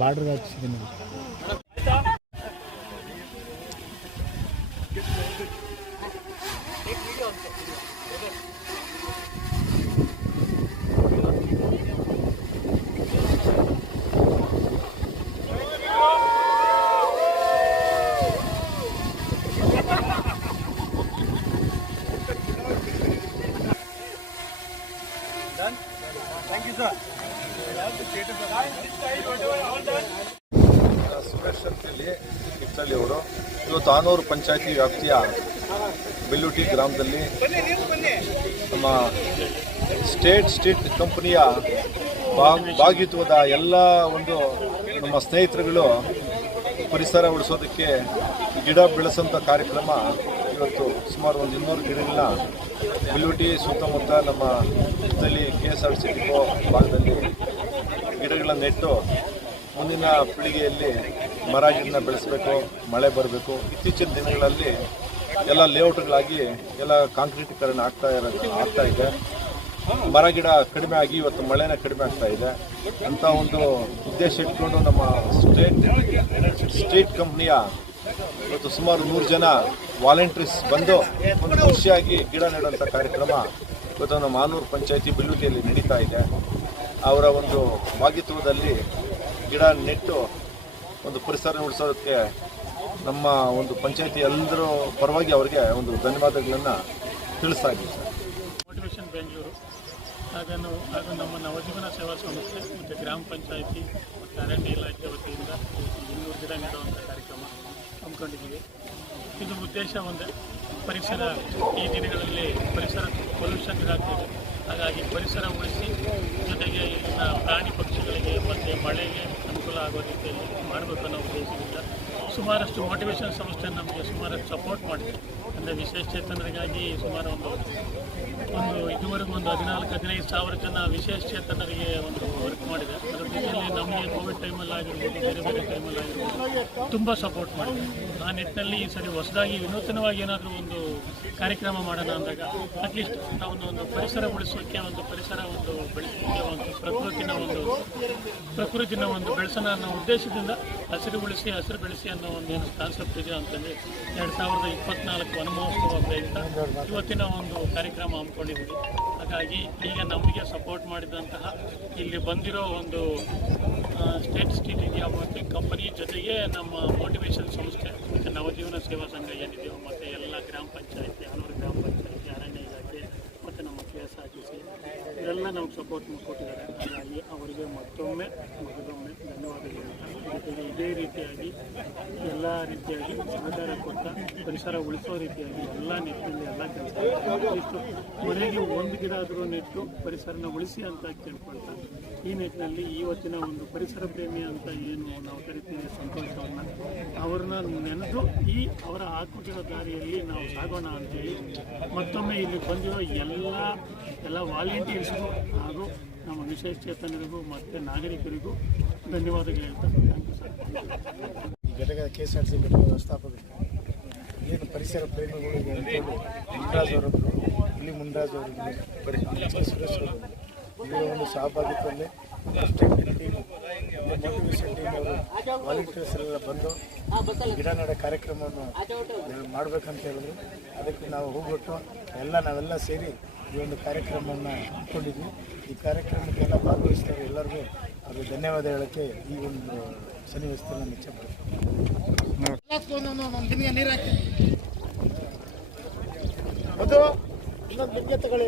Border ಹಾಕ್ಸಿದ್ದೀನಿ Suresh ಅವರು. ಇವತ್ತು ಆನೂರು ಪಂಚಾಯತಿ ವ್ಯಾಪ್ತಿಯ ಬಿಲ್ಲುಟಿ ಗ್ರಾಮದಲ್ಲಿ ನಮ್ಮ ಸ್ಟೇಟ್ ಸ್ಟೇಟ್ ಕಂಪನಿಯ ಭಾಗ್ ಭಾಗಿತ್ವದ ಎಲ್ಲ ಒಂದು ನಮ್ಮ ಸ್ನೇಹಿತರುಗಳು ಪರಿಸರ ಉಳಿಸೋದಕ್ಕೆ ಗಿಡ ಬೆಳೆಸೋಂಥ ಕಾರ್ಯಕ್ರಮ ಇವತ್ತು ಸುಮಾರು ಒಂದು ಇನ್ನೂರು ಗಿಡಗಳನ್ನ ಬಿಲ್ಲೂಟಿ ಸುತ್ತಮುತ್ತ ನಮ್ಮ ಕೆ ಎಸ್ ಆರ್ ಸಿ ಭಾಗದಲ್ಲಿ ಗಿಡಗಳನ್ನ ನೆಟ್ಟು ಮುಂದಿನ ಪೀಳಿಗೆಯಲ್ಲಿ ಮರ ಗಿಡನ ಬೆಳೆಸಬೇಕು, ಮಳೆ ಬರಬೇಕು. ಇತ್ತೀಚಿನ ದಿನಗಳಲ್ಲಿ ಎಲ್ಲ ಲೇಔಟ್ಗಳಾಗಿ ಎಲ್ಲ ಕಾಂಕ್ರೀಟೀಕರಣ ಆಗ್ತಾ ಇರೋದು, ಆಗ್ತಾ ಇದೆ. ಮರ ಗಿಡ ಕಡಿಮೆ ಆಗಿ ಇವತ್ತು ಮಳೆನ ಕಡಿಮೆ ಆಗ್ತಾ ಇದೆ. ಅಂತ ಒಂದು ಉದ್ದೇಶ ಇಟ್ಕೊಂಡು ನಮ್ಮ ಸ್ಟೇಟ್ ಸ್ಟೇಟ್ ಕಂಪ್ನಿಯ ಇವತ್ತು ಸುಮಾರು ನೂರು ಜನ ವಾಲಂಟ್ರೀಸ್ ಬಂದು ಒಂದು ಖುಷಿಯಾಗಿ ಗಿಡ ನೆಡುವಂಥ ಕಾರ್ಯಕ್ರಮ ಇವತ್ತು ನಮ್ಮ ಮಾನೂರು ಪಂಚಾಯಿತಿ ಬಿಲ್ಲುಟಿಯಲ್ಲಿ ನಡೀತಾ ಇದೆ. ಅವರ ಒಂದು ಭಾಗಿತ್ವದಲ್ಲಿ ಗಿಡ ನೆಟ್ಟು ಒಂದು ಪರಿಸರ ಉಳಿಸೋದಕ್ಕೆ ನಮ್ಮ ಒಂದು ಪಂಚಾಯತಿ ಎಲ್ಲರೂ ಪರವಾಗಿ ಅವರಿಗೆ ಒಂದು ಧನ್ಯವಾದಗಳನ್ನು ಸರ್. ಮೋಟಿವೇಶನ್ ಬೆಂಗಳೂರು ಹಾಗೂ ಹಾಗೂ ನಮ್ಮ ನವಜೀವನ ಸೇವಾ ಸಂಸ್ಥೆ ಮತ್ತು ಗ್ರಾಮ ಪಂಚಾಯಿತಿ ಮತ್ತು ಅರಣ್ಯ ಇಲಾಖೆ ವತಿಯಿಂದ ಇನ್ನೂರು ಗಿಡ ನೆಡುವಂಥ ಕಾರ್ಯಕ್ರಮ ಹಮ್ಮಿಕೊಂಡಿದ್ದೀವಿ. ಇದು ಉದ್ದೇಶ ಒಂದೇ. ಪರಿಸರ ಈ ದಿನಗಳಲ್ಲಿ ಪರಿಸರ ಪೊಲ್ಯೂಷನ್ ಇದಾಗ್ತಿದೆ. ಹಾಗಾಗಿ ಪರಿಸರ ಉಳಿಸಿ ಜೊತೆಗೆ ಇಲ್ಲಿನ ಪ್ರಾಣಿ ಪಕ್ಷಿಗಳಿಗೆ ಮತ್ತು ಮಳೆಗೆ ಅನುಕೂಲ ಆಗೋ ರೀತಿಯಲ್ಲಿ ಮಾಡಬೇಕು ಅನ್ನೋ ಉದ್ದೇಶದಿಂದ ಸುಮಾರಷ್ಟು ಮೋಟಿವೇಶನ್ ಸಂಸ್ಥೆ ನಮಗೆ ಸುಮಾರಷ್ಟು ಸಪೋರ್ಟ್ ಮಾಡಿದೆ ಅಂದರೆ ವಿಶೇಷ ಚೇತನರಿಗಾಗಿ ಸುಮಾರು ಒಂದು ಒಂದು ಇದುವರೆಗೂ ಒಂದು ಹದಿನಾಲ್ಕು, ಹದಿನೈದು ಸಾವಿರ ಜನ ವಿಶೇಷ ಚೇತನರಿಗೆ ಒಂದು ವರ್ಕ್ ಮಾಡಿದೆ. ಅದರ ಜೊತೆಯಲ್ಲಿ ನಮಗೆ ಕೋವಿಡ್ ಟೈಮಲ್ಲಿ ಆಗಿರ್ಬೋದು, ಬೇರೆ ಬೇರೆ ಟೈಮಲ್ಲಿ ಆಗಿರ್ಬೋದು ತುಂಬ ಸಪೋರ್ಟ್ ಮಾಡಿದೆ. ಆ ನಿಟ್ಟಿನಲ್ಲಿ ಈ ಸರಿ ಹೊಸದಾಗಿ ವಿನೂತನವಾಗಿ ಏನಾದರೂ ಒಂದು ಕಾರ್ಯಕ್ರಮ ಮಾಡೋಣ ಅಂದಾಗ ಅಟ್ಲೀಸ್ಟ್ ನಾವು ಒಂದು ಪರಿಸರ ಉಳಿಸೋಕ್ಕೆ ಒಂದು ಪರಿಸರ ಒಂದು ಬೆಳೆಸೋಕ್ಕೆ ಒಂದು ಪ್ರಕೃತಿನ ಒಂದು ಪ್ರಕೃತಿನ ಒಂದು ಬೆಳೆಸೋಣ ಅನ್ನೋ ಉದ್ದೇಶದಿಂದ ಹಸಿರು ಉಳಿಸಿ ಹಸಿರು ಬೆಳೆಸಿ ಅನ್ನೋ ಒಂದು ಏನು ಕಾನ್ಸೆಪ್ಟ್ ಇದೆ ಅಂತಂದರೆ ಎರಡು ಸಾವಿರದ ಇಪ್ಪತ್ನಾಲ್ಕು ವನಮಹೋತ್ಸವ ಪ್ರಯುಕ್ತ ಇವತ್ತಿನ ಒಂದು ಕಾರ್ಯಕ್ರಮ ಹಮ್ಮಿಕೊಂಡಿದ್ದೀವಿ. ಹಾಗಾಗಿ ಈಗ ನಮಗೆ ಸಪೋರ್ಟ್ ಮಾಡಿದಂತಹ ಇಲ್ಲಿ ಬಂದಿರೋ ಒಂದು ಸ್ಟೇಟ್ ಸ್ಟೀಟ್ ಇಂಡಿಯಾ ಮತ್ತು ಕಂಪನಿ ಜೊತೆಗೆ ನಮ್ಮ ಮೋಟಿವೇಶನ್ ಸಂಸ್ಥೆ ಮತ್ತು ನವಜೀವನ ಸೇವಾ ಸಂಘ ಏನಿದೆಯೋ ಮತ್ತು ಎಲ್ಲ ಗ್ರಾಮ ಪಂಚಾಯತಿ ಹಲವಾರು ಗ್ರಾಮ ಪಂಚಾಯತಿ ಅರಣ್ಯ ಇಲಾಖೆ ಮತ್ತು ನಮ್ಮ K S R T C ಇದೆಲ್ಲ ನಮ್ಗೆ ಸಪೋರ್ಟ್ ಮಾಡ್ಕೊಟ್ಟಿದ್ದಾರೆ. ಹಾಗಾಗಿ ಅವರಿಗೆ ಮತ್ತೊಮ್ಮೆ ಮೊದಲೊಮ್ಮೆ ಧನ್ಯವಾದಗಳು ಇದೇ ರೀತಿಯಾಗಿ, ಎಲ್ಲ ರೀತಿಯಾಗಿ ಸಹಕಾರ ಕೊಟ್ಟ, ಪರಿಸರ ಉಳಿಸೋ ರೀತಿಯಾಗಿ ಎಲ್ಲ ನಿಟ್ಟಿನಲ್ಲಿ ಎಲ್ಲ ಕೆಲಸ ಇಷ್ಟು ಮನೆಗೆ ಒಂದು ಗಿಡ ಆದರೂ ನೆಟ್ಟು ಪರಿಸರನ ಉಳಿಸಿ ಅಂತ ಕೇಳ್ಕೊಳ್ತಾ, ಈ ನಿಟ್ಟಿನಲ್ಲಿ ಇವತ್ತಿನ ಒಂದು ಪರಿಸರ ಪ್ರೇಮಿ ಅಂತ ಏನು ನಾವು ಕರಿತೀವಿ ಅವ್ರನ್ನ ನೆನೆದು ಈ ಅವರ ಹಾಕಿರೋ ದಾರಿಯಲ್ಲಿ ನಾವು ಸಾಗೋಣ ಅಂತೇಳಿ ಮತ್ತೊಮ್ಮೆ ಇಲ್ಲಿ ಬಂದಿರೋ ಎಲ್ಲ ಎಲ್ಲ ವಾಲಂಟಿಯರ್ಸ್ಗೂ ಹಾಗೂ ನಮ್ಮ ವಿಶೇಷ ಚೇತನರಿಗೂ ಮತ್ತು ನಾಗರಿಕರಿಗೂ ಧನ್ಯವಾದಗಳು ಹೇಳ್ತಾರೆ ಥ್ಯಾಂಕ್ ಯು ಸರ್. ಈ ಘಟಕದ ಕೆ ಎಸ್ ಆರ್ ಸಿ ಘಟಕದ ವ್ಯವಸ್ಥಾಪಕರು ಏನು ಪರಿಸರ ಪ್ರೇಮಿಗಳು ಮುಂದಾಜ್ ಅವರೊಬ್ಬರು ಇಲ್ಲಿ ಮುಂಡರಾಜ್ ಅವರು ಸುರೇಶ್ ಅವರು. ಇವರ ಒಂದು ಸಹಭಾಗಿತ್ವದಲ್ಲಿ ವಾಲಂಟಿಯರ್ಸ್ ಎಲ್ಲ ಬಂದು ಗಿಡ ನೆಡ ಕಾರ್ಯಕ್ರಮವನ್ನು ಮಾಡಬೇಕಂತ ಹೇಳಿದ್ರು ಅದಕ್ಕೆ ನಾವು ಹೋಗ್ಬಿಟ್ಟು ಎಲ್ಲ ನಾವೆಲ್ಲ ಸೇರಿ ಈ ಒಂದು ಕಾರ್ಯಕ್ರಮವನ್ನು ಇಟ್ಕೊಂಡಿದ್ವಿ ಈ ಕಾರ್ಯಕ್ರಮಕ್ಕೆಲ್ಲ ಭಾಗವಹಿಸಿದವರು ಎಲ್ಲರಿಗೂ ಅದು ಧನ್ಯವಾದ ಹೇಳೋಕ್ಕೆ ಈ ಒಂದು ಸನ್ನಿವೇಶದಲ್ಲಿ ನಾನು ಇಚ್ಛೆಪಡ್ತೀನಿ ಅದು ತಗೊಳ್ಳಿ